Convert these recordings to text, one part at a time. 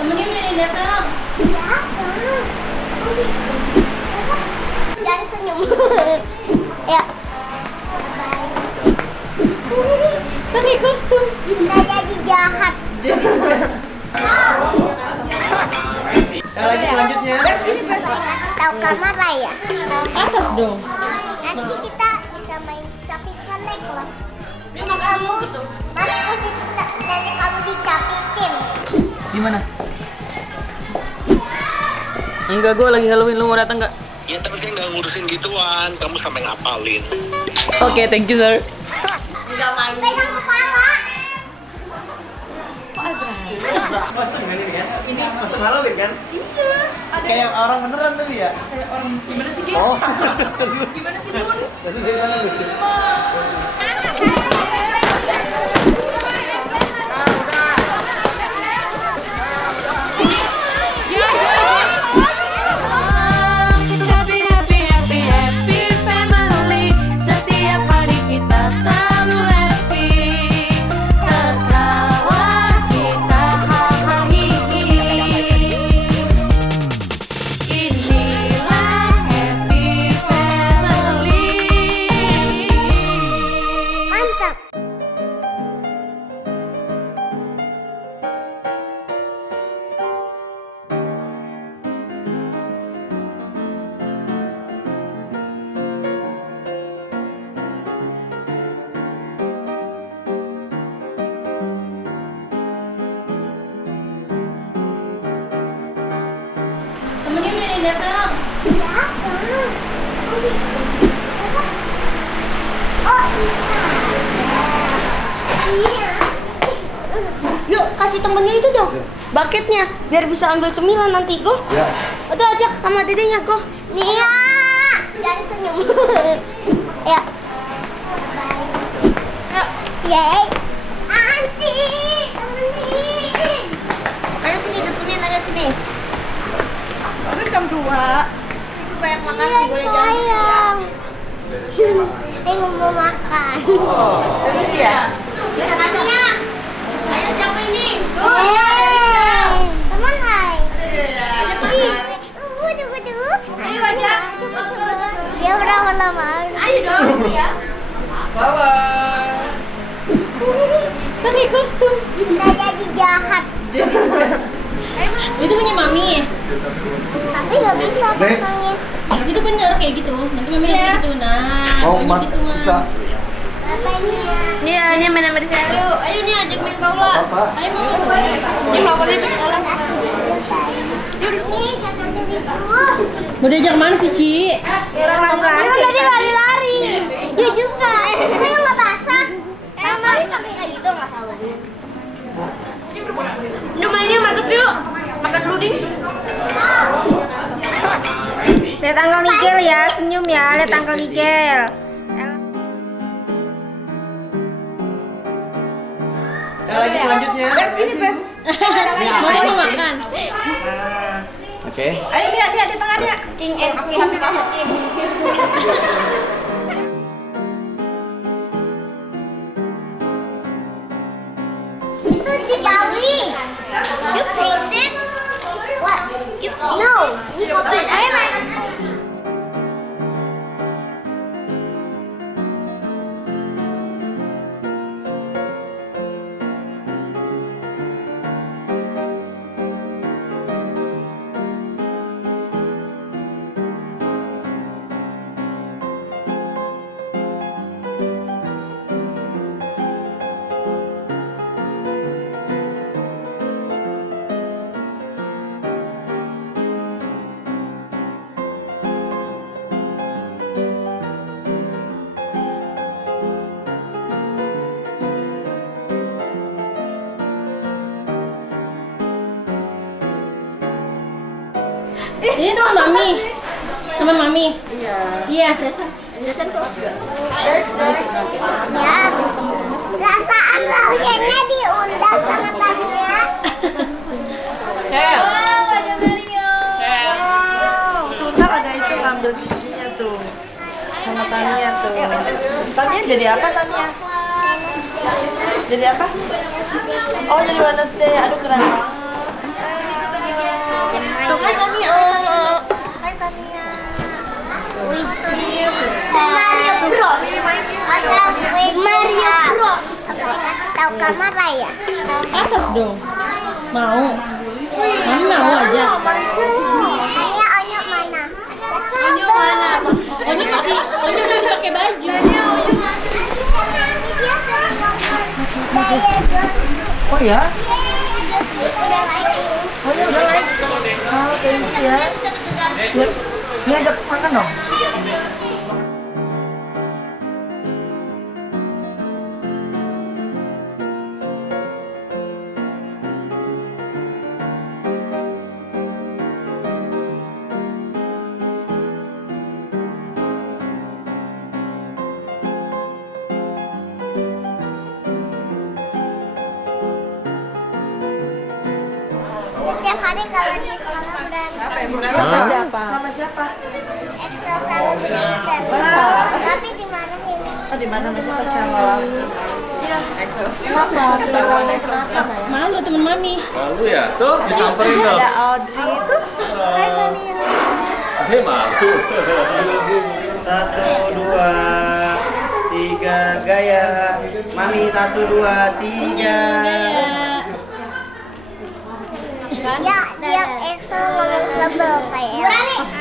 Temennya udah nih datang. Jangan senyum. Ya. Pakai kostum. Kita jadi jahat. Lagi selanjutnya. Kasih tahu kamar ya. Atas dong. Nanti kita bisa main capit connect loh. Kamu masuk ke situ nanti kamu dicapitin. Gimana? Enggak, gue lagi Halloween, lu mau datang nggak? Ya tapi saya nggak ngurusin gituan, kamu sampai ngapalin. Oke, thank you sir. Pegang kepala. Kostum kan ini kan? Ini kostum Halloween kan? Iya. Kayak orang beneran tuh ya? Kayak orang gimana sih, Gi? Oh. Gimana sih, Dun? Terus dia lucu. Mantap. Temennya udah nih datang. Oh, Isa. Iya. Yuk, kasih temennya itu dong, bucketnya, biar bisa ambil cemilan nanti, Go. Ya. Udah ajak sama dedenya, Go. Nia, jangan senyum. Ya. Yeay. Anti, temenin. Ayo sini, temenin, ayo sini. Udah jam 2. Itu banyak makan, Iya, boleh jalan. sayang. Saya mau makan. Terus ya? Ya, Tania. Ayo siapa ini? Go. Yeay. Teman hai. Tunggu. Ayo aja. Ya berapa lama? Ayo dong, ya. Pakai kostum. Kita jadi jahat. Itu punya mami. Tapi nggak bisa pasangnya. Itu bener kayak gitu. Nanti mami kayak gitu. Nah, Oh, maunya gitu mah. bisa. Bapaknya. Iya, ini main sama saya. Ayo nih ajak main bola. Apa? Ayo mau. Ajak lawannya main bola. Nih, jangan begitu. Mau diajak mana sih, Ci? Emang tadi lari-lari. Ya juga. Emang nggak basah. Emang pakai kayak gitu nggak tahu. Yuk mainnya masuk yuk. Makan dulu, Ding. Lihat tanggal Nigel ya, senyum ya, lihat tanggal Nigel. Lagi selanjutnya. Sini, Beb. Mau makan. Oke. Ayo dia di tengah dia. King aku yang kamu. Itu di Bali. You played it? What? You no. You played it. Ayo main. Ini teman mami. Teman mami. Iya. Ya. Perasaan lo kayaknya diundang sama Tania. Tuh, ntar ada itu ngambil cincinnya tuh sama Tania tuh. Tania jadi apa Tania? Jadi apa? Oh jadi Wednesday, aduh keren banget. Tahu kamar Raya? Atas dong. Mau? Mami mau aja. Ayah, ayah mana? Onyo mana? Onyo masih pakai baju. Dia sering nonton Daya Johnson. Oh ya? Udah lagi. Oh ya udah like. Oh thank you ya. Dia ajak makan dong. Setiap hari kalau di sekolah berantem. Sama siapa? Sama siapa? Excel sama Grayson. Tapi di mana ini? Oh di mana masih percaya? Iya. Kenapa? Kenapa? Malu temen Mami. Malu ya? Tuh, disamperin tuh. Ada Audrey itu. Hai Tania. Hei, malu. 1, 2, 3 gaya. Mami 1, 2, 3. Ya, dia Excel ngomong sebel kayak.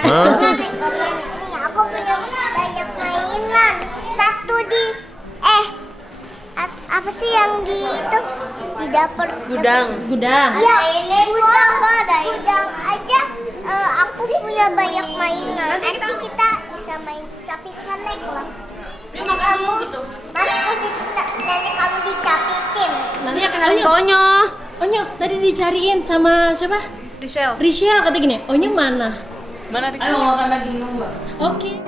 Ini aku punya banyak mainan. Satu di apa sih yang di itu di dapur? Gudang. Ya, gudang aja. Aku punya banyak mainan. Nanti kita bisa main capit snack lah. Kamu masuk ke situ nanti kamu dicapitin. Nanti akan ada Onyo. Onyo, tadi dicariin sama siapa? Rishel kata gini, Onyo mana? Mana Rizky? Ayo makan daging dulu. Oke.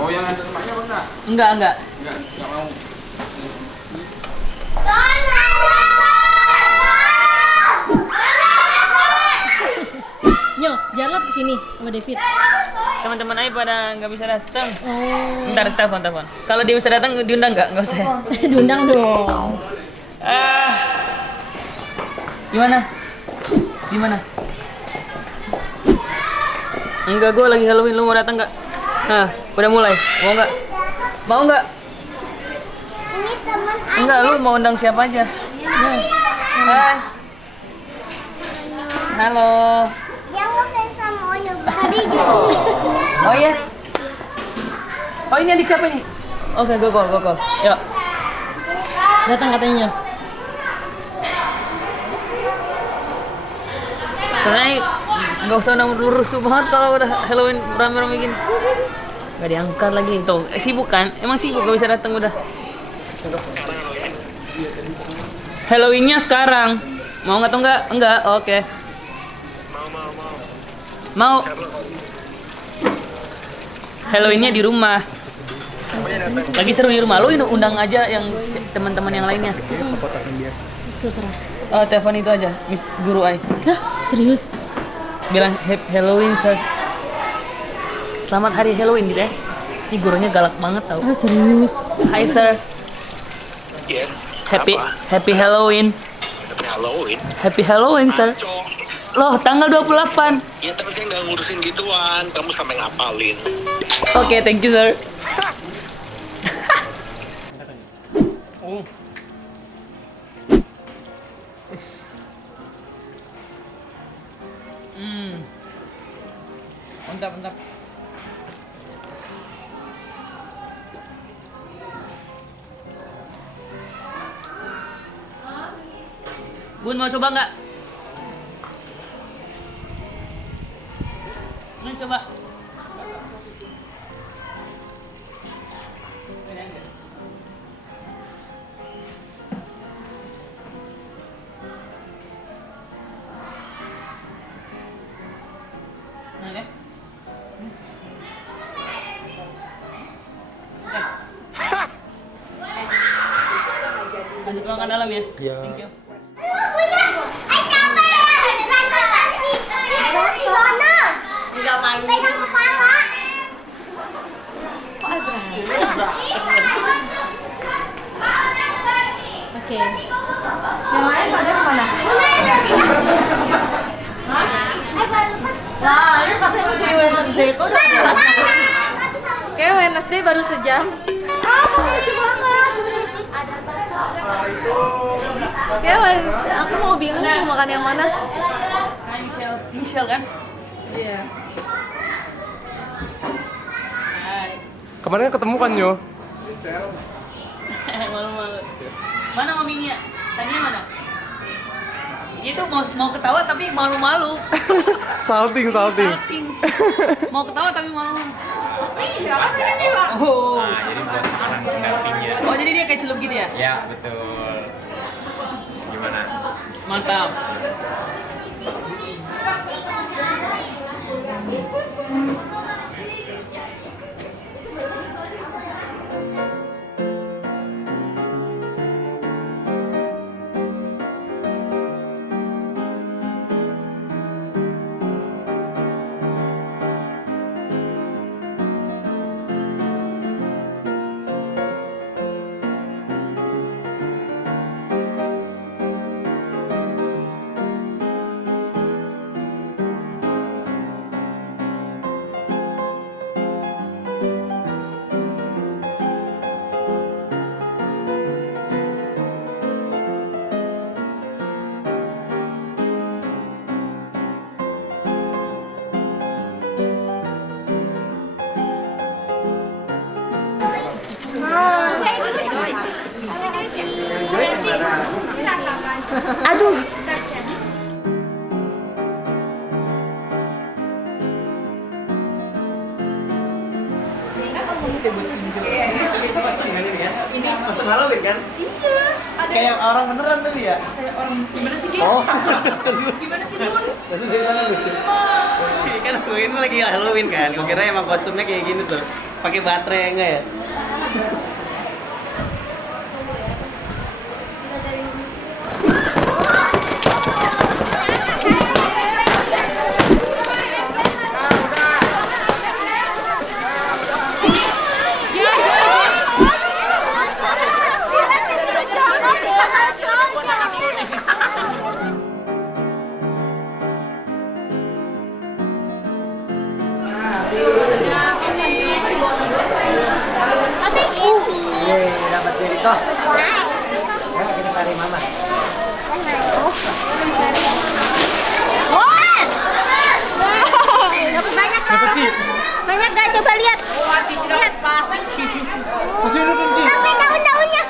Mau yang ada tempatnya apa enggak? Enggak. Enggak mau. Nyo, jalan ke sini sama David. Teman-teman Ai pada nggak bisa datang. Oh. Bentar, telepon. Kalau dia bisa datang, diundang nggak? Nggak usah. Diundang dong. Gimana? Enggak, gue lagi Halloween. Lu mau datang nggak? Nah, udah mulai. Mau nggak? Ini teman Enggak, lu mau undang siapa aja? Hai. Halo. yang ngefans sama Onyo tadi Jasmine. Oh iya. Oh ini adik siapa nih? Oke, go call. Yuk. Datang katanya. Sebenarnya nggak usah rusuh banget kalau udah Halloween rame-rame gini. Nggak diangkat lagi. Tuh, sibuk kan? Emang sibuk gak bisa datang udah. Halloweennya sekarang. Mau nggak atau enggak? Enggak, oke. Mau. Halloweennya di rumah. Lagi seru di rumah. Lu undang aja yang teman-teman yang lainnya. Setelah. Oh, telepon itu aja, Miss Guru Ai. Hah? Serius? Bilang Happy Halloween, sir. Selamat hari Halloween gitu ya. Ini gurunya galak banget tau. Ah, serius? Hai, sir. Yes. Happy Apa? Halloween. Happy Halloween. Happy Halloween, sir. Cok. Loh, tanggal 28. Ya tapi saya nggak ngurusin gituan. Kamu sampai ngapalin. Oke, thank you, sir. Oh. Mantap. Bun, mau coba nggak? Mau coba? Nah, ya. Lanjut makan dalam ya? Iya. Thank you. Capek ya, habis berantem sih. pegang kepala. Oke. Yang lain pada kemana? Lah, ini katanya mau di Wednesday, kok udah kayak Wednesday baru sejam. Lucu banget. Kayak Wednesday, aku mau bingung mau makan yang mana. Hai Michelle. Michelle kan? Iya. Kemarin ketemu kan Nyo? Malu-malu. Mana maminya? Tanya mana? Itu mau ketawa tapi malu-malu. Salting. Salting. Mau ketawa tapi malu. Iya, kan tadi bilang. Oh. Nah, jadi buat orang pendampingnya. Oh, jadi dia kayak celup gitu ya? Ya, betul. Gimana? Mantap. Aduh. Itu kostum kan ini ya? Ini kostum Halloween kan? Iya. Kayak orang beneran tadi ya? Kayak orang gimana sih dia? Oh. Gimana sih Dun? Terus dia bilang lucu. Kan aku ini lagi Halloween kan? Gue kira emang kostumnya kayak gini tuh. Pakai baterai enggak ya? Dapat dari toh. Ya, kita cari mama. Dapat banyak kan? Dapat sih. Banyak gak? Coba lihat. Lihat. Masih ada kunci. Sampai daun-daunnya.